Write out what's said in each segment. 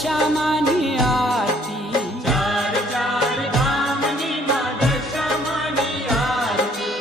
દશામાની આરતી. ચાર ચાર ધામની માં દશામાની આરતી.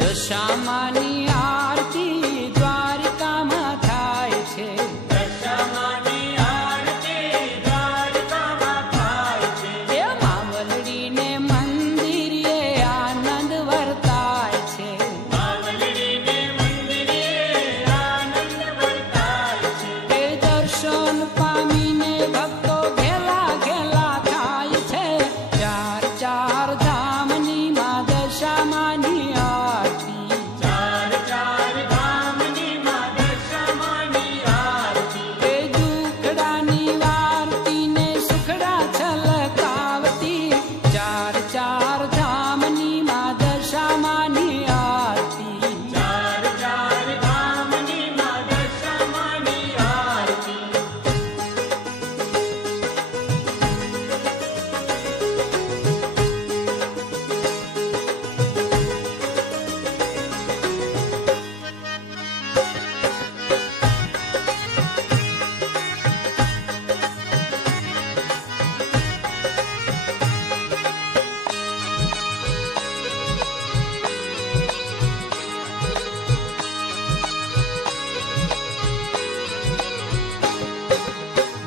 દશામાની આરતી દ્વારિકામાં થાય છે. દશામાની આરતી દ્વારકામાં થાય છે. એ માવલડીને મંદિરે આનંદ વર્તાય છે. માવલડીને મંદિરે આનંદ વર્તાય છે. એ દર્શન પામીને ભક્તો ઘેલા ઘેલા થાય છે. ચાર ચાર ધામની માં દશામાની આરતી. ચાર ચાર ધામની માં દશામાની આરતી. એ દુખડાની વારતી ને સુખડા છલકાવતી. ચાર ચાર ધામની માં દશામાની આરતી. ચાર ચાર ધામની માં દશામાની આરતી.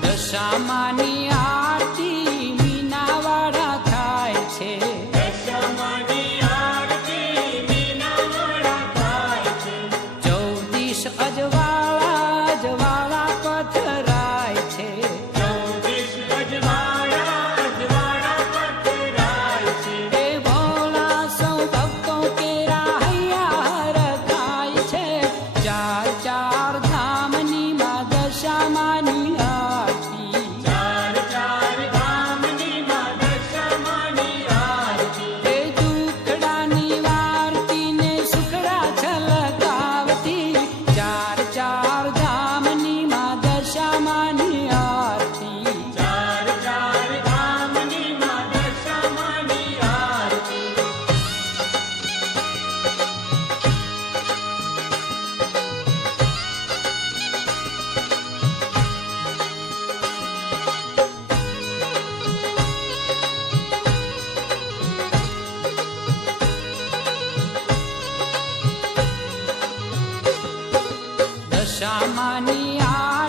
દશામાની આરતી મીનાવાડા થાય છે. દશામાની આરતી મીનાવાડા થાય છે. 14 અજવાળા અજવાળા પથરાય છે. 14 અજવાળા પથરાય છે. એ ભોળા સૌ ભક્તો કેરા હૈયા હરખાય છે. ચાર ચાર ધામની માં દશામાની આરતી. ચાર ચાર ધામની માં દશામાની આરતી. એ દુખડાની વારતી ને સુખડા છલકાવતી. ચાર ચાર ધામની માં દશામાની આરતી. ચાર ચાર ધામની માં દશામાની આરતી. દશામાની આરતી